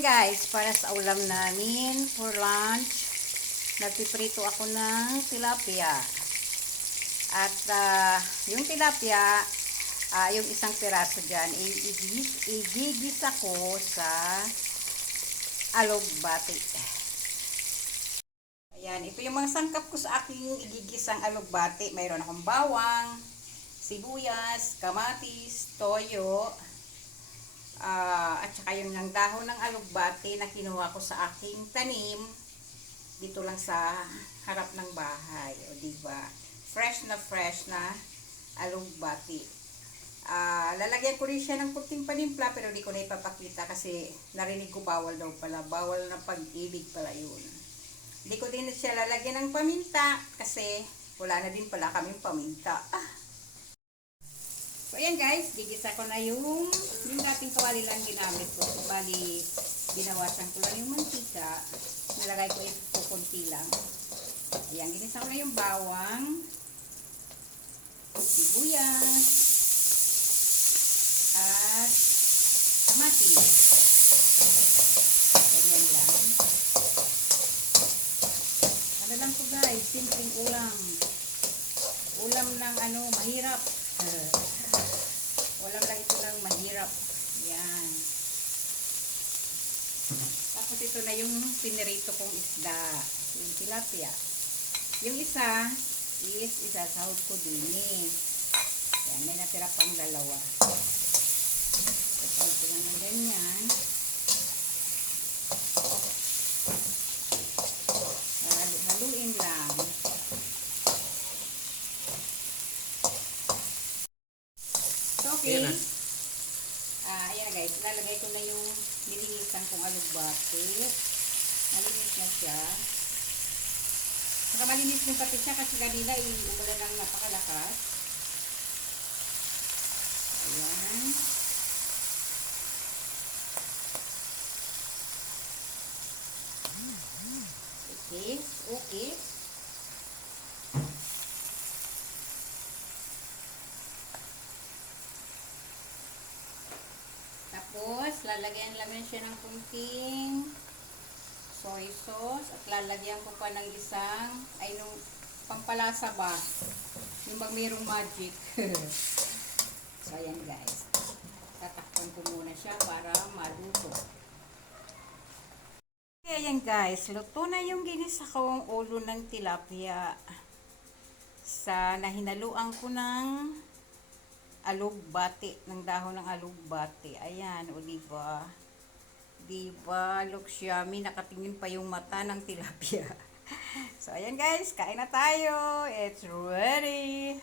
Ayan guys, para sa ulam namin for lunch, nagpiprito ako ng tilapia. At yung tilapia, yung isang piraso dyan, igigisa ko sa alugbati. Ayan, ito yung mga sangkap ko sa aking igigisang alugbati. Mayroon akong bawang, sibuyas, kamatis, toyo, at saka yung dahon ng alugbati na kinuha ko sa aking tanim dito lang sa harap ng bahay. O diba? Fresh na alugbati. Lalagyan ko rin siya ng kunting panimpla pero di ko na ipapakita kasi narinig ko bawal daw pala. Bawal na pag-ibig pala yun. Hindi ko din siya lalagyan ng paminta kasi wala na din pala kaming paminta. So ayan guys, gigisa ko na yung dating kawali lang ginamit ko. So, bali, binawasan ko lang yung mantika. Nilagay ko ito kunti lang. Ayan, ginisa ko na yung bawang, sibuyas, at kamatis. Ganyan lang. Ano lang po guys, simpleng ulam. Ulam ng mahirap. Ulam lang ito ng mahirap. Yan. Tapos ito na yung pinirito kong isda. Yung tilapia. Yung isa is isasahog ko din eh. Yan, may natira pang dalawa. Isasahog ko lang ng ganyan. Haluin lang. Okay. Ayan na guys, ilalagay ko na yung nilinisan kong alugbati. Malinis na siya. Saka malinis din pati siya kasi kanina umulan ng napakalakas. Ayan. Okay. Tapos, lalagyan lang siya ng kunting soy sauce at lalagyan ko pa ng isang, nung pampalasa ba? Yung magmirong magic. So, ayan guys. Tatakpan ko muna siya para maluto. Okay, ayan guys. Luto na yung ginisa kong ulo ng tilapia. Nahinaluan ko ng alugbati, ng dahon ng alugbati. Ayan, o diba? Diba? Looks yummy. Nakatingin pa yung mata ng tilapia. So, ayan guys. Kain na tayo. It's ready.